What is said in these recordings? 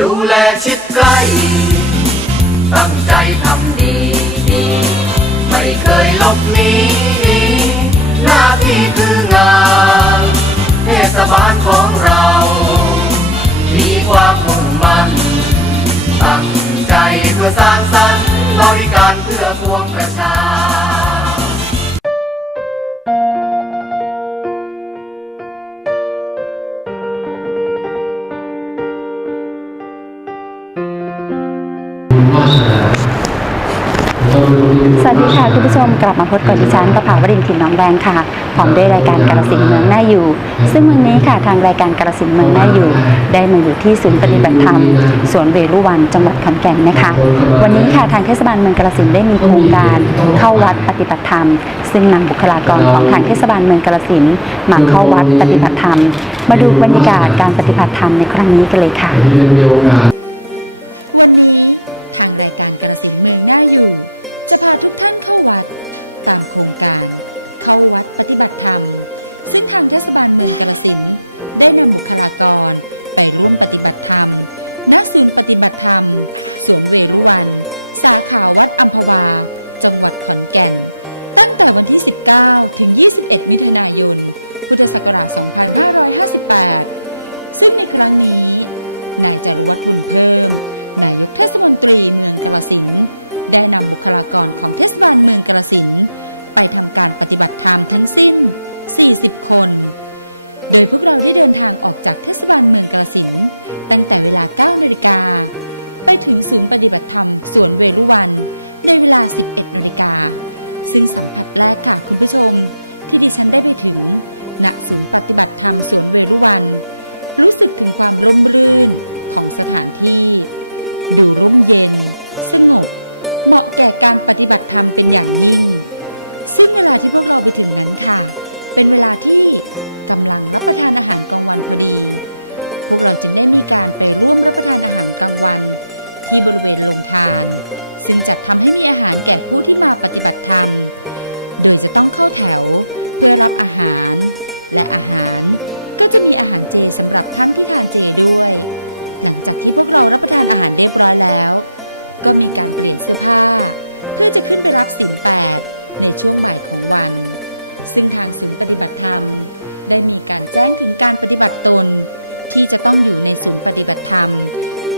ดูแลชิดใกล้ ตั้งใจทำดี ไม่เคยหลบหนีหน้าที่คืองานเทศบาลของเรา มีความมุ่งมั่น ตั้งใจเพื่อสร้างสรรค์บริการ วัสดีค่ะคุณผู้ชมกลับมาพบกับดิฉันประภาวรินทร์ถิ่นน้องแวงค่ะพร้อมด้วยรายการกาลสินธุ์เมืองน่าอยู่ ซึ่งวันนี้ค่ะทางรายการกาลสินธุ์เมืองน่าอยู่ ได้มาอยู่ที่ศูนย์ปฏิบัติธรรมสวนเวรุวันจังหวัดขอนแก่นนะคะ วันนี้ค่ะทางเทศบาลเมืองกาลสินธุ์ได้มีโครงการเข้าวัดปฏิบัติธรรม ซึ่งนำบุคลากรของทางเทศบาลเมืองกาลสินธุ์มาเข้าวัดปฏิบัติธรรม มาดูบรรยากาศการปฏิบัติธรรมในครั้งนี้กันเลยค่ะ วันนี้ทางรายการกระสินเมืองน่าอยู่ จะพาทุกท่านเข้าวัด ตามโครงการเข้าวัดปฏิบัติธรรม ซึ่งทางเทศบาลเมืองกระสินได้นำบุคลากรไปร่วมปฏิบัติธรรม ณ ศูนย์ปฏิบัติธรรม สวนเวรุวัน สาขาวัดอัมพวา จังหวัดขอนแก่น ตั้งแต่วันที่ 19 ถึง 21 มิถุนายน พุทธศักราช 2558 ซึ่งในครั้งนี้ นายจารุวัฒน์บุญเพิ่ม นายกเทศมนตรีเมืองกาลสิน ได้นำบุคลากรของเทศบาลเมืองกาลสินไปทำการปฏิบัติธรรมทั้งสิ้น 40 คน โดยพวกเราได้เดินทางออกจากเทศบาลเมืองกาลสินตั้งแต่เวลา 9 นาฬิกา ไปถึงศูนย์ปฏิบัติธรรมสวนเวรุวัน ในเวลา 11 นาฬิกา ซึ่งสัมผัสแรกค่ะคุณผู้ชม ที่ดิฉันได้ไปถึง ณ ศูนย์ปฏิบัติธรรมสวนเวรุวัน รู้สึกถึงความร่มรื่นของสถานที่ ดูร่มเย็น สงบ เหมาะแก่การปฏิบัติธรรมเป็นอย่างยิ่ง ซึ่งเวลาที่พวกเราไปถึงนั้นค่ะ เป็นเวลาที่กำลังรับประทานอาหารกลางวันพอดี พวกเราจึงได้มีการไปร่วมรับประทานอาหารกลางวัน ที่บริเวณโรงทาน ซึ่งจัดทำให้มีอาหารแก่ผู้ที่มาปฏิบัติธรรม โดยจะต้องเข้าแถวเพื่อรับอาหาร และอาหารก็จะมีอาหารเจสำหรับท่านที่ทานเจด้วย หลังจากที่พวกเรารับประทานอาหารเรียบร้อยแล้ว ก็มีการเปลี่ยนเสื้อผ้า เพื่อจะขึ้นไปรับศีลแปดในช่วงบ่ายของวัน ซึ่งทางศูนย์ปฏิบัติธรรม ได้มีการแจ้งถึงการปฏิบัติตน ที่จะต้องอยู่ในศูนย์ปฏิบัติธรรม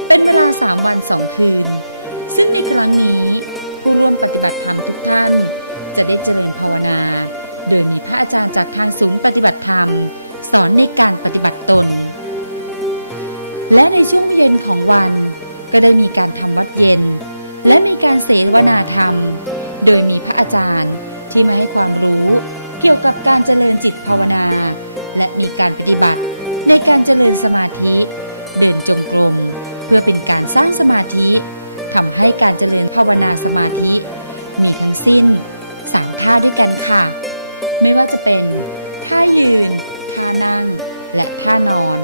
เป็นเวลา 3 วัน 2 คืน ซึ่งในครั้งนี้ผู้ร่วมปฏิบัติธรรมทุกท่าน จะได้เจริญภาวนา โดยมีพระอาจารย์จากทางศูนย์ปฏิบัติธรรม สอนในการปฏิบัติตน และในช่วงเย็นของวัน ก็ได้มีการทำวัดเย็น และมีการเสวนาธรรม โดยมีพระอาจารย์ที่มาให้ความรู้เกี่ยวกับการเจริญจิตภาวนา และมีการปฏิบัติในการเจริญสมาธิ เดินจงกรม เพื่อเป็นการสร้างสมาธิทำให้การเจริญภาวนาสมาธิ มีทั้งสิ้น3ท่าด้วยกันค่ะ ไม่ว่าจะเป็น ท่ายืน ท่านั่ง และท่านอน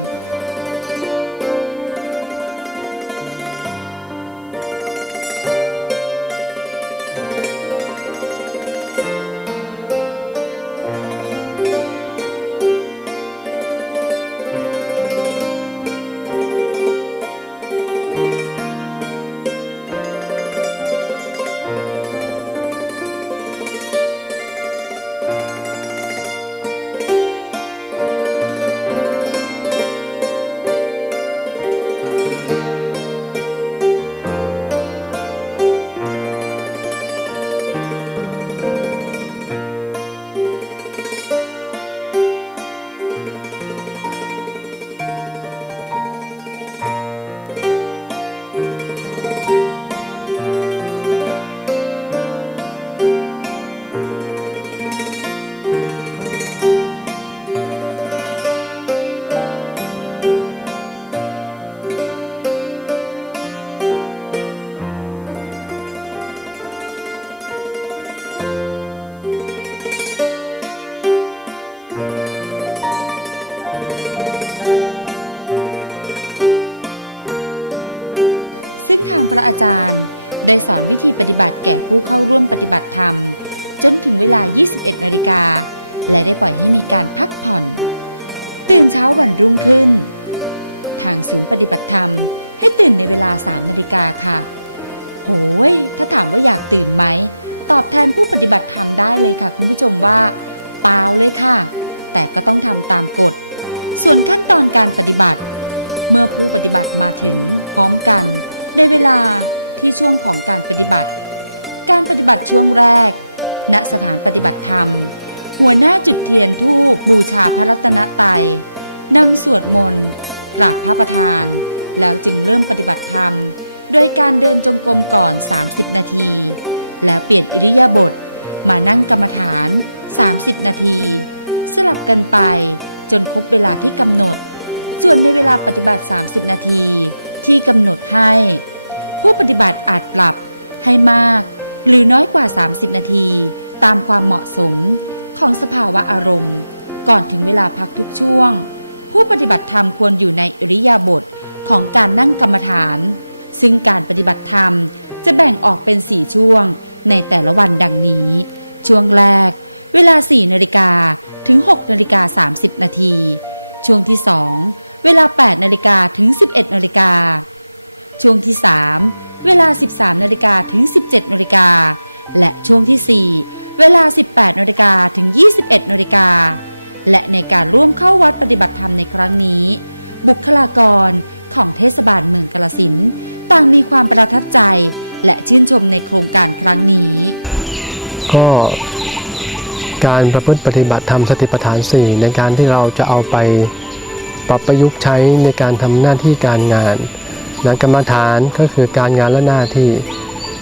อาจารย์ ได้สอนวิธีปฏิบัติแก่ผู้เข้าร่วมปฏิบัติธรรม จนถึงเวลา 21นาฬิกา และได้ปล่อยให้มีการพักผ่อน ตื่นเช้าวันรุ่งขึ้น ทางศูนย์ปฏิบัติธรรม ให้ตื่นในเวลา 3นาฬิกาค่ะ โหย ถ้าถามว่าอยากตื่นไหม ตอบแทนผู้ปฏิบัติธรรมได้เลยค่ะ คุณผู้ชมว่าเปล่าเลยค่ะ แต่ก็ต้องทำตามกฎ ส่วนขั้นตอนการปฏิบัติ เมื่อผู้ปฏิบัติมาถึงพร้อมกัน ในเวลาที่ช่วงของการปฏิบัติ การปฏิบัติช่วงแรก ณสถานปฏิบัติธรรม หัวหน้าจุดเทียนทูปบูชาพระรัตนตรัยนำสวดมนต์กราบพระประธาน แล้วจึงเริ่มปฏิบัติธรรม โดยการเดินจงกรมก่อน 30 นาที แล้วเปลี่ยนอิริยาบถมานั่งกรรมฐาน 30 นาที สลับกันไปจนครบเวลาที่กำหนด ส่วนในเวลาปฏิบัติ 30 นาที ที่กำหนดให้ ผู้ปฏิบัติอาจปรับให้มาก หรือน้อยกว่า 30 นาที ตามความเหมาะสมของสภาวะอารมณ์ ก่อนถึงเวลาพักทุกช่วง ผู้ปฏิบัติธรรมควรอยู่ในอริยาบถของการนั่งกรรมฐาน ซึ่งการปฏิบัติธรรมจะแบ่งออกเป็น4ช่วงในแต่ละวันดังนี้ ช่วงแรก เวลา4นาฬิกาถึง6นาฬิกา30 นาที ช่วงที่ 2 เวลา 8นาฬิกาถึง 11นาฬิกา ช่วงที่ 3 เวลา 13นาฬิกาถึง 17นาฬิกา และช่วงที่ 4 เวลา 18นาฬิกาถึง 21นาฬิกา และในการร่วมเข้าวัดปฏิบัติธรรมในครั้งนี้ บุคลากรของเทศบาลเมืองกาลสินต่างมีความประทับใจและชื่นชมในโครงการครั้งนี้ ก็การประพฤติปฏิบัติธรรมสติปัฏฐาน 4 ในการที่เราจะเอาไป ปรับประยุกต์ใช้ในการทำหน้าที่การงานนะกรรมฐานก็คือการงานและหน้าที่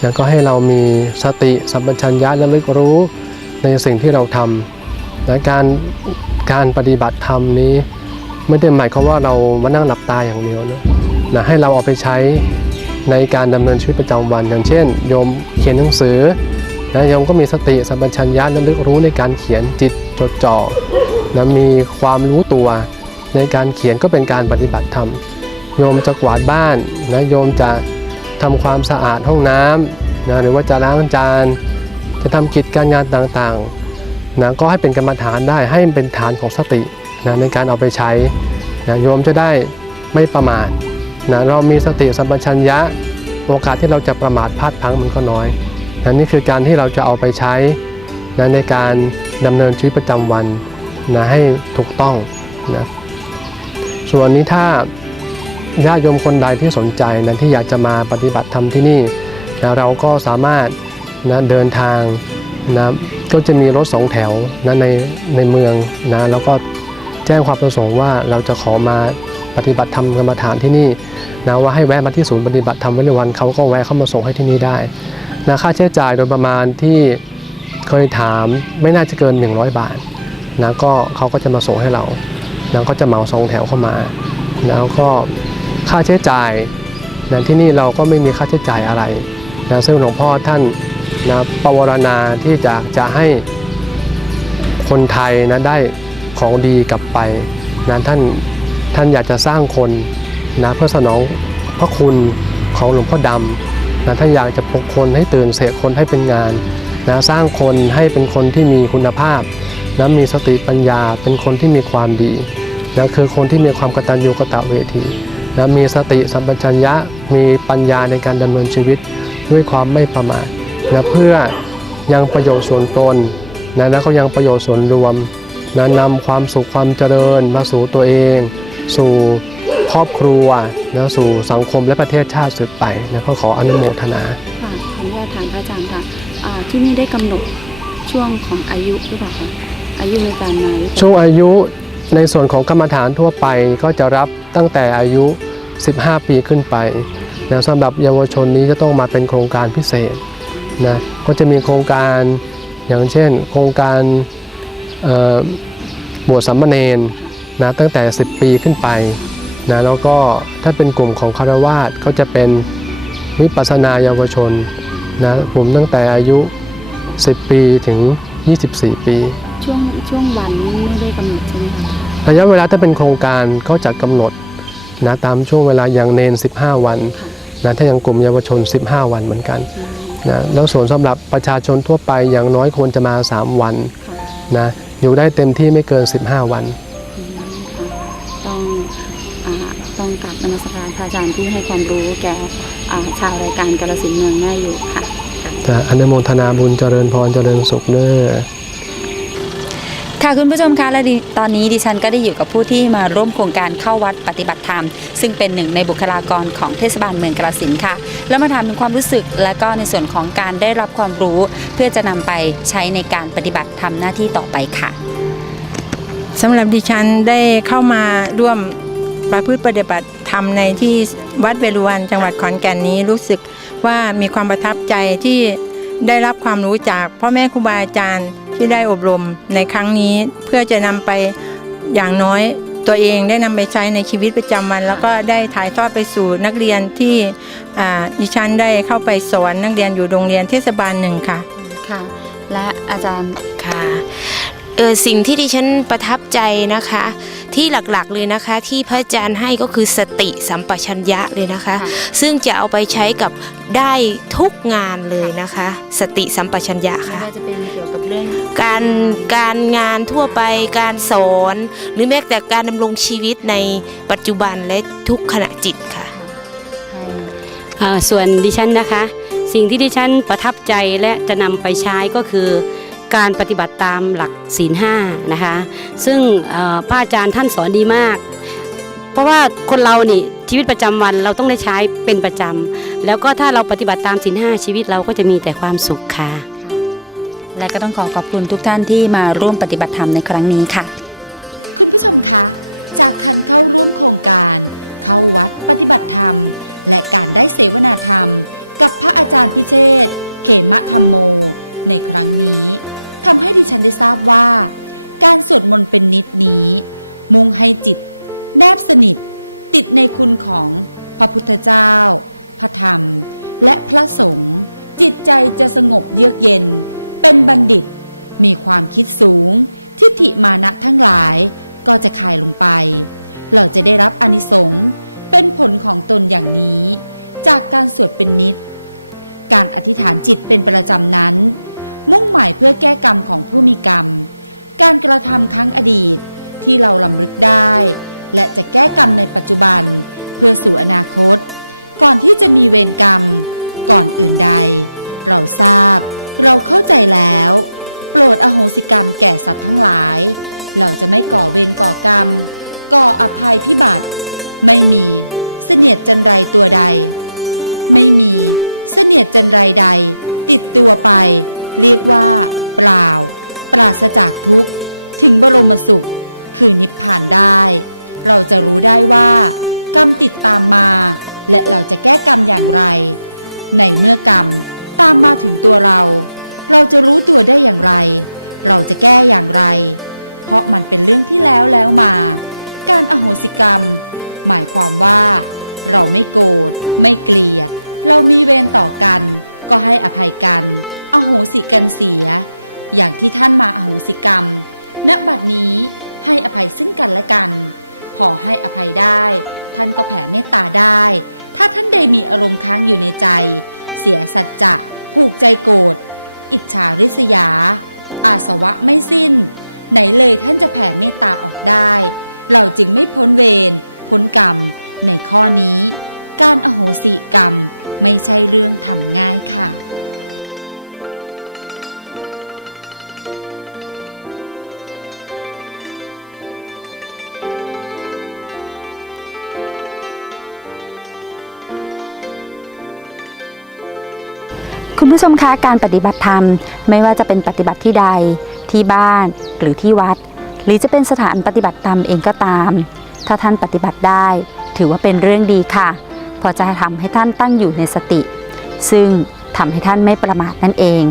แล้วก็ให้เรามีสติสัมปชัญญะและลึกรู้ในสิ่งที่เราทำนะการการปฏิบัติธรรมนี้ ไม่ได้หมายความว่าเรามานั่งหลับตาอย่างเดียวนะนะให้เราเอาไปใช้ในการดำเนินชีวิตประจำวัน อย่างเช่น โยมเขียนหนังสือนะโยมก็มีสติสัมปชัญญะและลึกรู้ในการเขียนจิตจดจ่อนะมีความรู้ตัว ในการเขียนก็เป็นการปฏิบัติธรรมโยมจะกวาดบ้านนะโยมจะทำความสะอาดห้องน้ำนะหรือว่าจะล้างจาน จะทำกิจการงานต่างๆนะก็ให้เป็นกรรมฐานได้ให้มันเป็นฐานของสตินะในการเอาไปใช้นะโยมจะได้ไม่ประมาทนะเรามีสติสัมปชัญญะโอกาสที่เราจะประมาทพลาดพลั้งมันก็น้อยนะนี่คือการที่เราจะเอาไปใช้นะในการดำเนินชีวิตประจำวันนะให้ถูกต้องนะ ส่วนนี้ถ้าญาติโยมคนใดที่สนใจนะที่อยากจะมาปฏิบัติธรรมที่นี่นะเราก็สามารถนะเดินทางนะก็จะมีรถสองแถวนะในในเมืองนะแล้วก็แจ้งความประสงค์ว่าเราจะขอมาปฏิบัติธรรมกรรมฐานที่นี่นะว่าให้แวะมาที่ศูนย์ปฏิบัติธรรมวันวันเขาก็แวะเข้ามาส่งให้ที่นี่ได้นะค่าใช้จ่ายโดยประมาณที่เคยถามไม่น่าจะเกิน 100 บาทนะก็เขาก็จะมาส่งให้เรา นะก็จะเหมาสองแถวเข้ามา แล้วก็ค่าใช้จ่ายนะที่นี่เราก็ไม่มีค่าใช้จ่ายอะไรนะซึ่งหลวงพ่อท่านนะปวารณาที่จะจะให้คนไทยนะได้ของดีกลับไปนะท่านท่านอยากจะสร้างคนนะเพื่อสนองพระคุณของหลวงพ่อดำนะถ้านอยากจะปลุกคนให้ตื่นเสกคนให้เป็นงานนะสร้างคนให้เป็นคนที่มีคุณภาพ นะมีสติปัญญาเป็นคนที่มีความดีนะคือคนที่มีความกตัญญูกตเวทีนะมีสติสัมปชัญญะมีปัญญาในการดำเนินชีวิตด้วยความไม่ประมาทนะเพื่อยังประโยชน์ส่วนตนนะแล้วก็ยังประโยชน์ส่วนรวมนะนำความสุขความเจริญมาสู่ตัวเอง สู่ครอบครัวนะสู่สังคมและประเทศชาติสืบไปนะก็ขออนุโมทนาค่ะขออนุญาตถามพระอาจารย์ค่ะที่นี่ได้กำหนดช่วงของอายุหรือเปล่าคะ อายุในการมาช่วงอายุในส่วนของกรรมฐานทั่วไปก็จะรับตั้งแต่อายุ 15 ปีขึ้นไปนะสำหรับเยาวชนนี้จะต้องมาเป็นโครงการพิเศษนะก็จะมีโครงการอย่างเช่น โครงการบวชสัมมเนนนะตั้งแต่ 10 ปีขึ้นไปนะแล้วก็ถ้าเป็นกลุ่มของคารวาสก็จะเป็นวิปัสสนาเยาวชนนะกลุ่มตั้งแต่อายุ 10 ปีถึง 24 ปี ช่วงช่วงวันนี้ไม่ได้กำหนดใช่ไหมคะระยะเวลาถ้าเป็นโครงการก็จะกำหนดนะตามช่วงเวลาอย่างเนน 15 วันค่ะนะถ้าอย่างกลุ่มเยาวชน 15 วันเหมือนกันอืมนะแล้วส่วนสำหรับประชาชนทั่วไปอย่างน้อยควรจะมา 3 วันค่ะนะอยู่ได้เต็มที่ไม่เกิน 15 วันอืมค่ะต้องอ่าต้องกลับนมัสการพระอาจารย์ที่ให้ความรู้แก่อ่าชาวรายการกาลสินธุ์เมืองน่าอยู่ค่ะ จะอนุโมทนาบุญเจริญพรเจริญสุขเด้อ ค่ะคุณผู้ชมคะและตอนนี้ดิฉันก็ได้อยู่กับผู้ที่มาร่วมโครงการเข้าวัดปฏิบัติธรรม ซึ่งเป็นหนึ่งในบุคลากรของเทศบาลเมืองกาฬสินค่ะ แล้วมาถามถึงความรู้สึกและก็ในส่วนของการได้รับความรู้ เพื่อจะนำไปใช้ในการปฏิบัติทำหน้าที่ต่อไปค่ะสำหรับดิฉันได้เข้ามาร่วมประพฤติปฏิบัติธรรมในที่วัดเวรุวันจังหวัดขอนแก่นนี้รู้สึกว่ามีความประทับใจที่ได้รับความรู้จากพ่อแม่ครูบาอาจารย์ ที่ได้อบรมในครั้งนี้เพื่อจะนำไปอย่างน้อยตัวเองได้นำไปใช้ในชีวิตประจำวัน แล้วก็ได้ถ่ายทอดไปสู่นักเรียนที่ดิฉันได้เข้าไปสอนนักเรียนอยู่โรงเรียนเทศบาลหนึ่งค่ะค่ะ และอาจารย์ค่ะเออสิ่งที่ดิฉันประทับใจนะคะ ที่หลักๆเลยนะคะ ที่พระอาจารย์ให้ก็คือสติสัมปชัญญะเลยนะคะค่ะซึ่งจะเอาไปใช้กับได้ทุกงานเลยนะคะ สติสัมปชัญญะไม่ค่ะว่าจะเป็นเกี่ยวกับเรื่องการการงานทั่วไปการสอน หรือแม้แต่การดำรงชีวิตในปัจจุบันและทุกขณะจิตค่ะให้เอ่อส่วนดิฉันนะคะ สิ่งที่ดิฉันประทับใจและจะนำไปใช้ก็คือ การปฏิบัติตามหลักศีลห้านะคะ ซึ่งเอ่อพระอาจารย์ท่านสอนดีมาก เพราะว่าคนเรานี่ชีวิตประจำวันเราต้องได้ใช้เป็นประจำแล้วก็ถ้าเราปฏิบัติตามศีลห้าชีวิตเราก็จะมีแต่ความสุขค่ะ และก็ต้องขอขอบคุณทุกท่านที่มาร่วมปฏิบัติธรรมในครั้งนี้ค่ะ คุณผู้ชมคะ จากคันเข้าร่วมโครงการ เข้าวัดปฏิบัติธรรม และการได้เสวนาธรรม กับพระอาจารย์พิเชษฐ์เขมะธรรมโม ในครั้งนี้ ทำให้ดิฉันได้ทราบว่า การสวดมนต์เป็นนิดนี้ มุ่งให้จิต แนบสนิท ติดในคุณของพระพุทธเจ้า พระธรรม และพระสงฆ์จิตใจจะสงบเยือกเย็น เป็นบัณฑิต มีความคิดสูง ทิฏฐิมานะทั้งหลายก็จะคายลงไป เราจะได้รับอนิสงส์เป็นผลของตนอย่างนี้ จากการสวดเป็นนิด การอธิษฐานจิตเป็นประจำนั้น มุ่งหมายเพื่อแก้กรรมของผู้มีกรรม การกระทำครั้งอดีตที่เราลำลึกได้ และจะแก้กรรมในปัจจุบันเพื่อสู่อนาคต ก่อนที่จะมีเวรกรรม ก่อนอื่นใด เราทราบ เราเข้าใจแล้ว โปรดอโหสิกรรมแก่สัตว์ทั้งหลาย เราจะไม่ก่อเวรก่อกรรม ก่ออภัยพิบัติ ไม่มีเสนียดจันไรตัวใด ไม่มีเสนียดจันไรใด ติดตัวไป เรียกว่า เปล่า ปราศจากทุกข์ ถึงบรมสุข คือนิพพานได้ เราจะรู้ได้ว่า กรรมติดตามมา และเราจะแก้กรรมอย่างไร ในเมื่อกรรมตามมาถึงตัวเรา เราจะรู้ตัวได้อย่างไร เราจะแก้อย่างไร เพราะมันเป็นเรื่องที่แล้วแล้วมา การอโหสิกรรม หมายความว่า เราไม่โกรธไม่เกลียด เรามีเวรต่อกัน ก็ให้อภัยกัน อโหสิกันเสีย อย่างที่ท่านมาอโหสิกรรม ณบัดนี้ให้อภัยซึ่งกันและกัน พอให้อภัยได้ ท่านก็แผ่เมตตาได้ ถ้าท่านใดมีอารมณ์ค้างอยู่ในใจ เสียสัจจะผูกใจโกรธอิจฉาริษยา อาสวะไม่สิ้น ไหนเลยท่านจะแผ่เมตตาออกได้ เราจึงไม่พ้นเวรพ้นกรรม ในข้อนี้ การอโหสิกรรมไม่ใช่เรื่องทำง่ายค่ะ คุณผู้ชมคะการปฏิบัติธรรม ไม่ว่าจะเป็นปฏิบัติที่ใด ที่บ้านหรือที่วัด หรือจะเป็นสถานปฏิบัติธรรมเองก็ตาม ถ้าท่านปฏิบัติได้ ถือว่าเป็นเรื่องดีค่ะเพอจะทำให้ท่านตั้งอยู่ในสติ ซึ่งทำให้ท่านไม่ประมาทนั่นเอง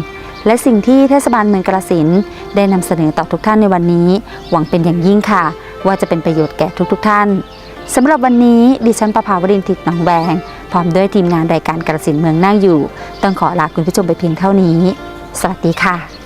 และสิ่งที่เทศบาลเมืองกระสินได้นำเสนอต่อทุกท่านในวันนี้ หวังเป็นอย่างยิ่งค่ะ ว่าจะเป็นประโยชน์แก่ทุก ๆ ท่านสำหรับวันนี้ดิฉันประภาวรินทิ์หนองแวงพร้อมด้วยทีมงานรายการกระสินเมืองน่าอยู่ ต้องขอลาคุณผู้ชมไปเพียงเท่านี้ สวัสดีค่ะ